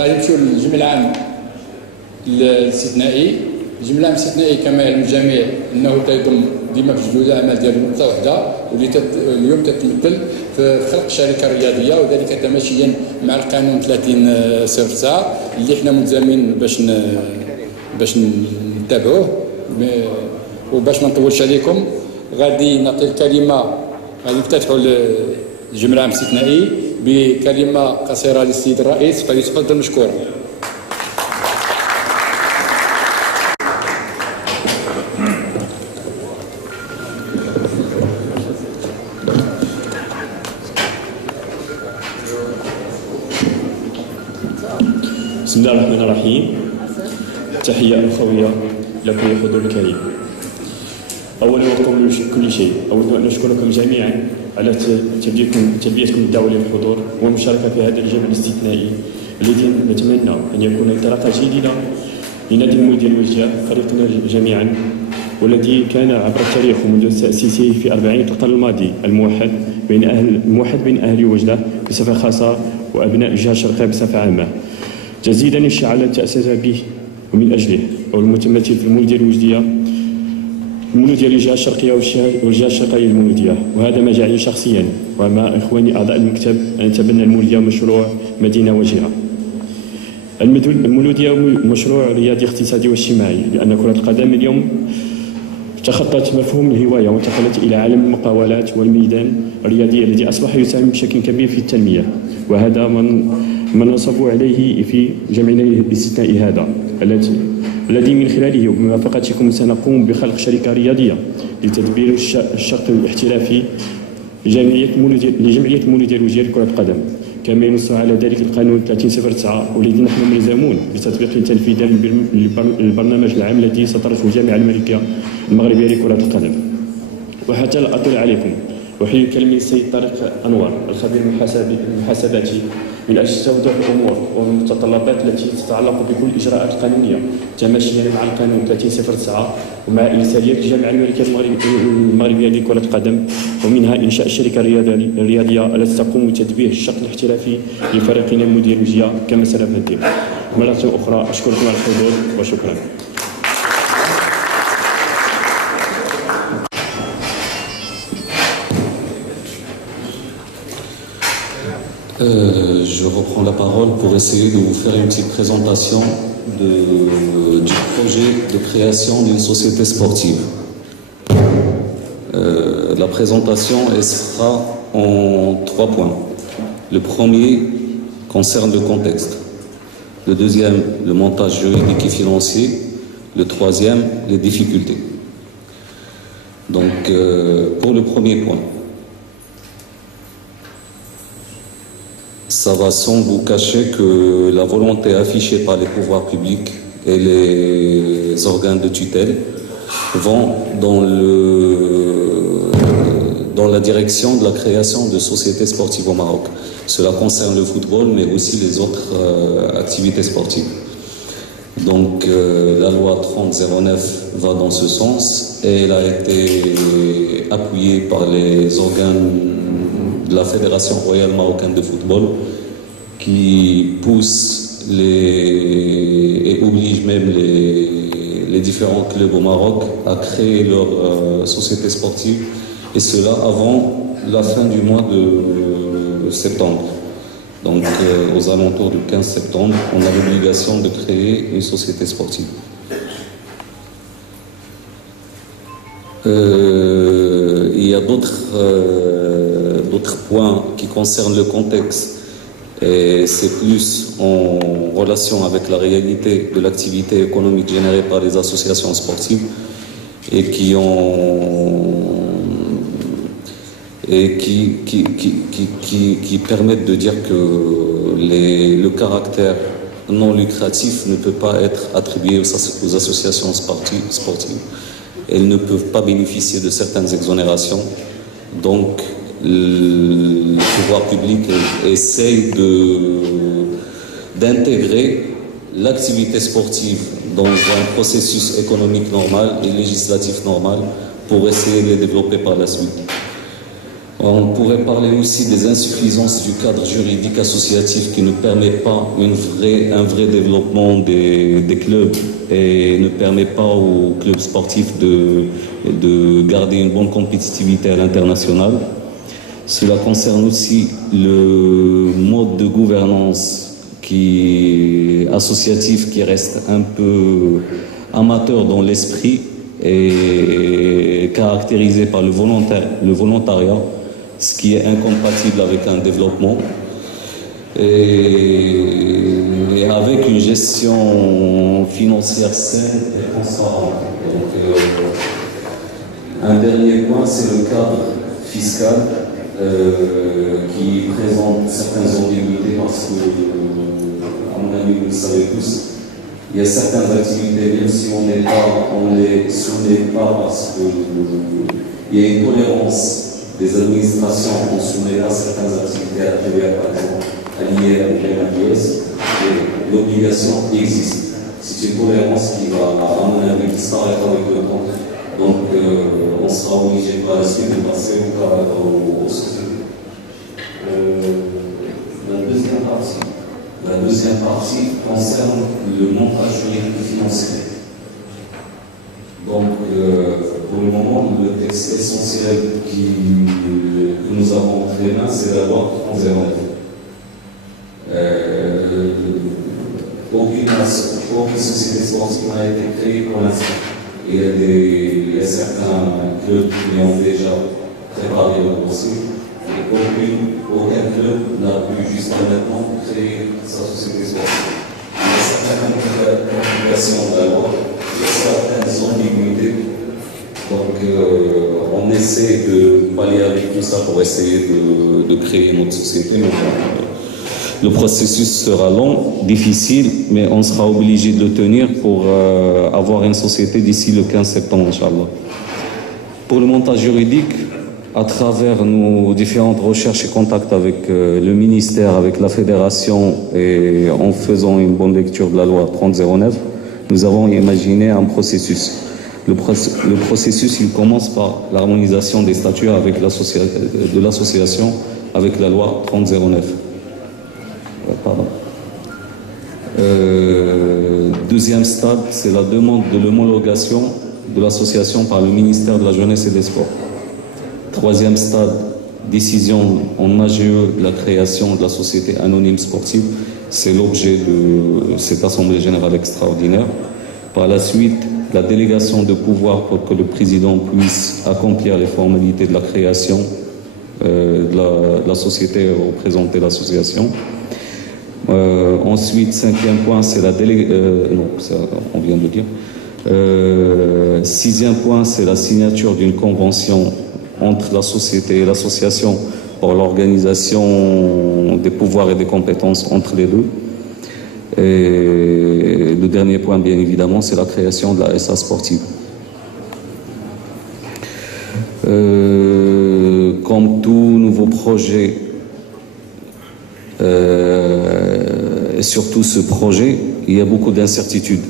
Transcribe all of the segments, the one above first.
غادي نمشيو للجمع العام الاستثنائي. الجمع العام الاستثنائي كما يعلم الجميع انه تيضم ديما في جدول الاعمال ديال نقطه واحده، واللي اليوم تتمثل في خلق شركه رياضيه، وذلك تماشيا مع القانون 30/9 اللي حنا ملزمين باش نتابعوه. وباش ما نطولش عليكم غادي نعطي الكلمه، غادي نفتتحوا الجمع العام الاستثنائي بكلمه قصيره للسيد الرئيس، فليتفضل مشكورا. بسم الله الرحمن الرحيم. تحية أخوية لكم يا حضور الكريم. أولا وقبل كل شيء أود أن أشكركم جميعا على تلبيتكم الدعوة للحضور والمشاركة في هذا الجمع الاستثنائي الذي نتمنى أن يكون انطلاقة جديدة لنادي المولودية الوجدية فريقنا جميعا، والذي كان عبر التاريخ منذ تأسيسه في 40 القرن الماضي الموحد بين أهل وجدة بصفة خاصة وأبناء الجهة الشرقية بصفة عامة. جديدا الشعار الذي تأسس به ومن أجله أو المتمثل في المولودية الوجدية، المولودية للجهة الشرقية والجهة الشرقية للمولودية، وهذا ما جعلني شخصيا ومع إخواني أعضاء المكتب أن نتبنى المولودية مشروع مدينة وجهة. المولودية مشروع رياضي اقتصادي واجتماعي، لأن كرة القدم اليوم تخطت مفهوم الهواية وانتقلت إلى عالم المقاولات والميدان الرياضي الذي أصبح يساهم بشكل كبير في التنمية، وهذا ما نصب عليه في جمعنا الاستثنائي هذا الذي من خلاله وبموافقتكم سنقوم بخلق شركة رياضية لتدبير الشق الاحترافي لجمعية المولودية الوجدية لكرة القدم، كما ينص على ذلك القانون 30/9 والذي نحن ملزمون بتطبيق تنفيذا للبرنامج العام الذي سطرته الجامعة الملكية المغربية لكرة القدم. وحتى لا أطيل عليكم أحيي كلمة السيد طارق أنور الخبير المحاسباتي من أجل توضيح الأمور والمتطلبات التي تتعلق بكل الإجراءات القانونية تماشيا مع القانون 30/9 ومع إرسالية الجامعة الملكية المغربية لكرة القدم، ومنها إنشاء الشركة الرياضية التي تقوم بتدبير الشق الاحترافي لفريقنا المولودية الوجدية كما سنقدم. مرة أخرى أشكركم على الحضور وشكرا. Je reprends la parole pour essayer de vous faire une petite présentation du projet de création d'une société sportive. La présentation sera en 3 points. Le premier concerne le contexte. Le deuxième, le montage juridique et financier. Le troisième, les difficultés. Donc, pour le premier point, ça va sans vous cacher que la volonté affichée par les pouvoirs publics et les organes de tutelle vont dans la direction de la création de sociétés sportives au Maroc. Cela concerne le football, mais aussi les autres activités sportives. Donc la loi 3009 va dans ce sens et elle a été appuyée par les organes de la Fédération royale marocaine de football qui pousse et oblige même les différents clubs au Maroc à créer leur société sportive, et cela avant la fin du mois de septembre. Donc aux alentours du 15 septembre, on a l'obligation de créer une société sportive. Il y a d'autres points qui concernent le contexte, et c'est plus en relation avec la réalité de l'activité économique générée par les associations sportives et qui permettent de dire que le caractère non lucratif ne peut pas être attribué aux associations sportives. Elles ne peuvent pas bénéficier de certaines exonérations. Donc, le pouvoir public essaye d'intégrer l'activité sportive dans un processus économique normal et législatif normal pour essayer de les développer par la suite. On pourrait parler aussi des insuffisances du cadre juridique associatif qui ne permet pas un vrai développement des clubs et ne permet pas aux clubs sportifs de garder une bonne compétitivité à l'international. Cela concerne aussi le mode de gouvernance associatif qui reste un peu amateur dans l'esprit et caractérisé par le volontariat, ce qui est incompatible avec un développement et avec une gestion financière saine et transparente. Donc, un dernier point, c'est le cadre fiscal qui présente certaines ambiguïtés parce que, à mon avis, vous le savez tous, il y a certaines activités, même si on les soumet pas parce qu'il y a une tolérance des administrations, on ne soumet pas certaines activités à la TVA, par exemple, à l'IR ou bien à l'IS, et l'obligation existe. C'est une tolérance qui va, à mon avis, disparaître avec le temps. Donc, on sera obligé par la suite de passer aux sociétés. La deuxième partie concerne le montage juridique et financier. Donc, pour le moment, le texte essentiel que nous avons entre les mains, c'est la loi 3009. Aucune société sportive n'a été créée pour l'instant. Il y a certains clubs qui ont déjà préparé le dossier. Et aucun club n'a pu jusqu'à maintenant créer sa société sportive. Il y a certaines complications de la loi, il y a certaines ambiguïtés. Donc on essaie de pallier avec tout ça pour essayer de créer notre société. Le processus sera long, difficile, mais on sera obligé de le tenir pour avoir une société d'ici le 15 septembre, Inch'Allah. Pour le montage juridique, à travers nos différentes recherches et contacts avec le ministère, avec la fédération et en faisant une bonne lecture de la loi 3009, nous avons imaginé un processus. Le processus, il commence par l'harmonisation des statuts de l'association avec la loi 3009. Pardon. Deuxième stade, c'est la demande de l'homologation de l'association par le ministère de la Jeunesse et des Sports. Troisième stade, décision en AGE de la création de la société anonyme sportive. C'est l'objet de cette Assemblée générale extraordinaire. Par la suite, la délégation de pouvoir pour que le président puisse accomplir les formalités de la création de la société et représenter l'association. Ensuite, cinquième point, c'est la non, ça, on vient de le dire. Sixième point, c'est la signature d'une convention entre la société et l'association pour l'organisation des pouvoirs et des compétences entre les deux. Et le dernier point, bien évidemment, c'est la création de la SA sportive. Comme tout nouveau projet, et surtout ce projet, il y a beaucoup d'incertitudes.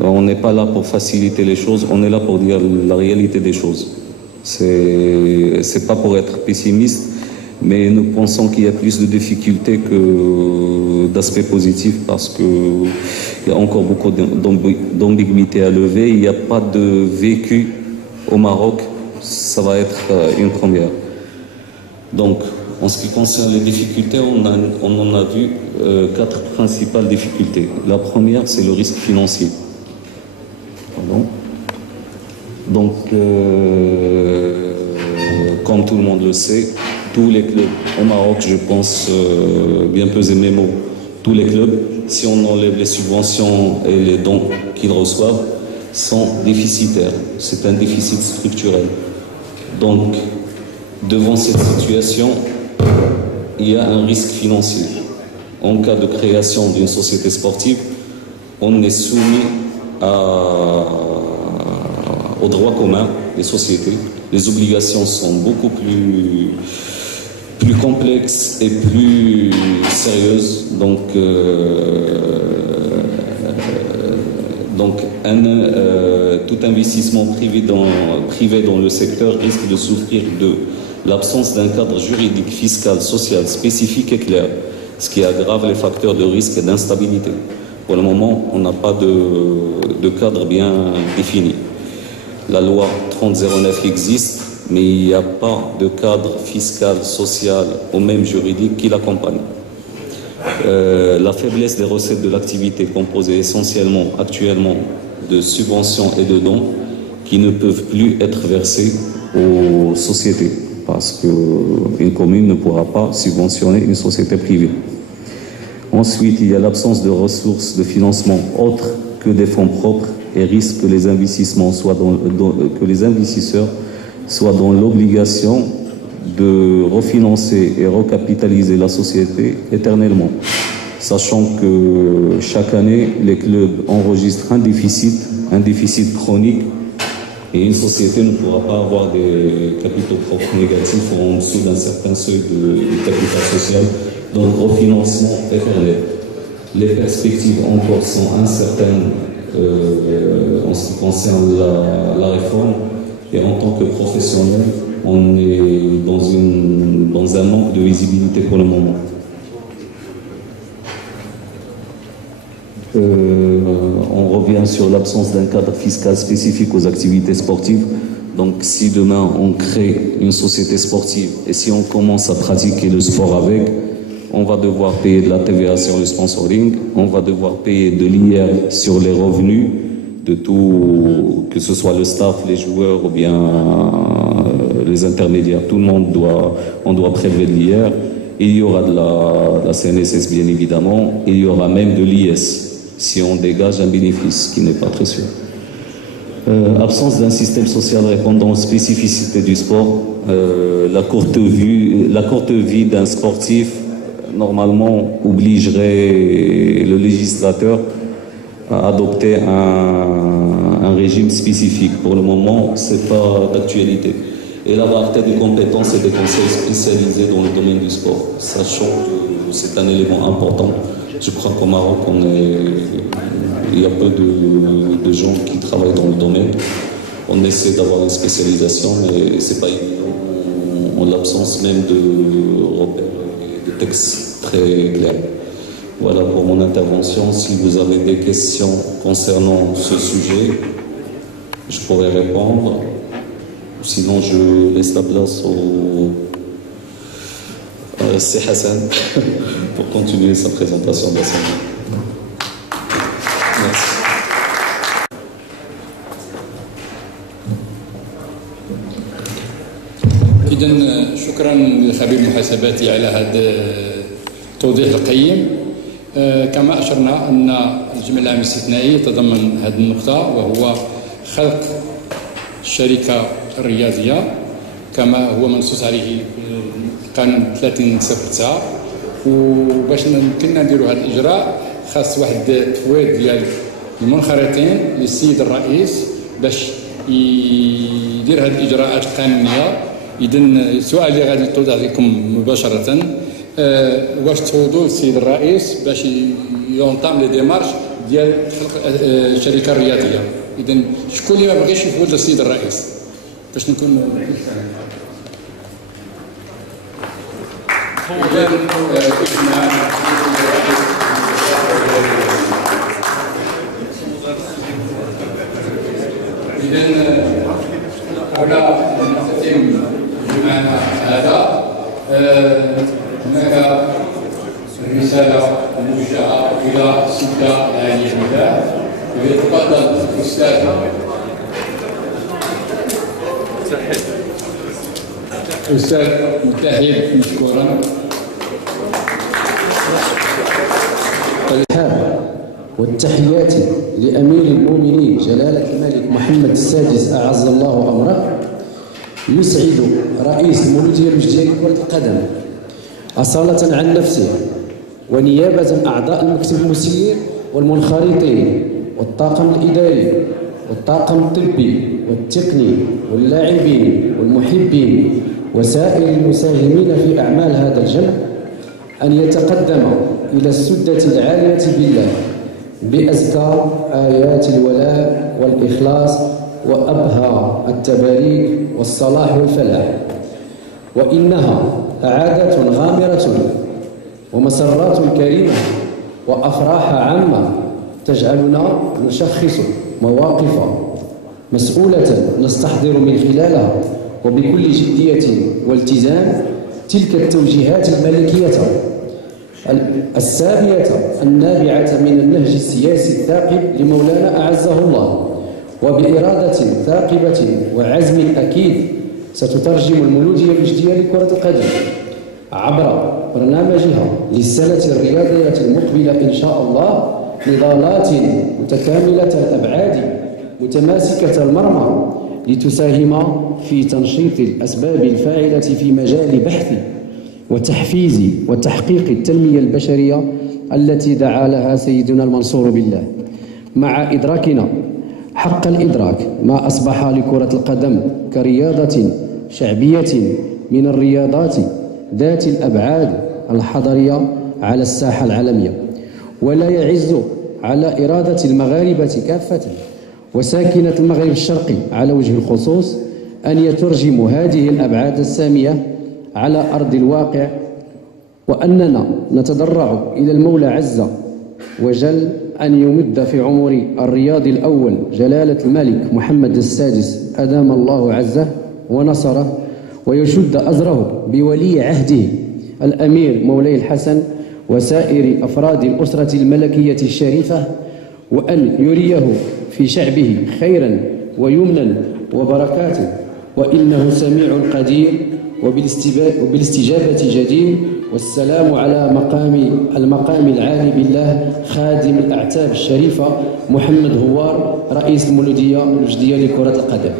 On n'est pas là pour faciliter les choses, on est là pour dire la réalité des choses. C'est pas pour être pessimiste, mais nous pensons qu'il y a plus de difficultés que d'aspects positifs parce qu'il y a encore beaucoup d'ambiguïté à lever. Il n'y a pas de vécu au Maroc, ça va être une première. Donc, en ce qui concerne les difficultés, on en a vu 4 principales difficultés. La première, c'est le risque financier. Pardon. Donc, comme tout le monde le sait, tous les clubs au Maroc, je pense, bien peser mes mots, tous les clubs, si on enlève les subventions et les dons qu'ils reçoivent, sont déficitaires. C'est un déficit structurel. Donc, devant cette situation, il y a un risque financier. En cas de création d'une société sportive, on est soumis au droit commun des sociétés. Les obligations sont beaucoup plus complexes et plus sérieuses. Donc tout investissement privé dans le secteur risque de souffrir de l'absence d'un cadre juridique, fiscal, social, spécifique et clair, ce qui aggrave les facteurs de risque et d'instabilité. Pour le moment, on n'a pas de cadre bien défini. La loi 3009 existe, mais il n'y a pas de cadre fiscal, social ou même juridique qui l'accompagne. La faiblesse des recettes de l'activité composée essentiellement actuellement de subventions et de dons qui ne peuvent plus être versés aux sociétés parce qu'une commune ne pourra pas subventionner une société privée. Ensuite, il y a l'absence de ressources de financement autres que des fonds propres et risque que les investisseurs soient dans l'obligation de refinancer et recapitaliser la société éternellement, sachant que chaque année, les clubs enregistrent un déficit chronique et une société ne pourra pas avoir des capitaux propres négatifs en dessous d'un certain seuil de capital social, donc refinancement éternel. Les perspectives encore sont incertaines en ce qui concerne la réforme et en tant que professionnel, on est dans un manque de visibilité pour le moment. On revient sur l'absence d'un cadre fiscal spécifique aux activités sportives. Donc si demain on crée une société sportive et si on commence à pratiquer le sport avec, on va devoir payer de la TVA sur le sponsoring, on va devoir payer de l'IR sur les revenus de tout, que ce soit le staff, les joueurs ou bien les intermédiaires. Tout le monde doit prélever de l'IR. Il y aura de la CNSS bien évidemment, et il y aura même de l'IS si on dégage un bénéfice, qui n'est pas très sûr. Absence d'un système social répondant aux spécificités du sport, la courte vie d'un sportif normalement obligerait le législateur à adopter un régime spécifique. Pour le moment, ce n'est pas d'actualité. Et la rareté des compétences et des conseils spécialisés dans le domaine du sport, sachant que c'est un élément important. Je crois qu'au Maroc, il y a peu de gens qui travaillent dans le domaine. On essaie d'avoir une spécialisation, mais ce n'est pas évident en l'absence même de repères et de textes très clairs. Voilà pour mon intervention. Si vous avez des questions concernant ce sujet, je pourrais répondre. Sinon, je laisse la place au C. Hassan pour continuer sa présentation d'enseignement. Merci. إذن شكرا للخبير المحاسباتي على هذا التوضيح القيم. كما أشرنا أن الجمع العام الاستثنائي يتضمن هذه النقطة وهو خلق الشركة الرياضية كما هو منصوص عليه قانون 30/09 وباش يمكننا نديروا هذا الإجراء خاص واحد التفويض ديال المنخرطين للسيد الرئيس باش يدير هذه الإجراءات القانونية. إذن السؤال اللي غادي نطرح عليكم مباشرة واش تفوضوا السيد الرئيس باش يونطام لي ديمارش ديال خلق الشركة الرياضية. إذن شكون اللي ما بغيش يفوض السيد الرئيس باش نكون إذن قبل أن نختم جمعنا هذا هناك رسالة موجهة إلى السيدة هانية مداح ويتفضل الأستاذ متاحب مشكورا. والتحيات لأمير المؤمنين جلالة الملك محمد السادس أعز الله أمره. يسعد رئيس المولودية المجدية لكرة القدم أصالة عن نفسه ونيابة عن أعضاء المكتب المسير والمنخرطين والطاقم الإداري والطاقم الطبي والتقني واللاعبين والمحبين وسائر المساهمين في أعمال هذا الجمع أن يتقدم إلى السدة العالية بالله بأزكى آيات الولاء والإخلاص وأبهى التباريك والصلاح والفلاح. وإنها عادات غامرة ومسرات كريمة وأفراح عامة تجعلنا نشخص مواقف مسؤولة نستحضر من خلالها وبكل جدية والتزام تلك التوجيهات الملكية السامية النابعة من النهج السياسي الثاقب لمولانا أعزه الله، وبإرادة ثاقبة وعزم أكيد ستترجم المولودية المجدية لكرة القدم عبر برنامجها للسنة الرياضية المقبلة إن شاء الله نضالات متكاملة الأبعاد متماسكة المرمى لتساهم في تنشيط الأسباب الفاعلة في مجال بحث وتحفيز وتحقيق التنمية البشرية التي دعا لها سيدنا المنصور بالله، مع إدراكنا حق الإدراك ما أصبح لكرة القدم كرياضة شعبية من الرياضات ذات الأبعاد الحضرية على الساحة العالمية، ولا يعز على إرادة المغاربة كافة وساكنة المغرب الشرقي على وجه الخصوص أن يترجموا هذه الأبعاد السامية على أرض الواقع، وأننا نتضرع إلى المولى عز وجل أن يمد في عمر الرياضي الأول جلالة الملك محمد السادس أدام الله عزه ونصره، ويشد أزره بولي عهده الأمير مولاي الحسن وسائر أفراد الأسرة الملكية الشريفة، وأن يريه في شعبه خيرا ويمنا وبركات، وإنه سميع قدير وبالاستجابة جدير. والسلام على المقام العالي بالله خادم الأعتاب الشريفة محمد هوار رئيس المولودية المجدية لكرة القدم.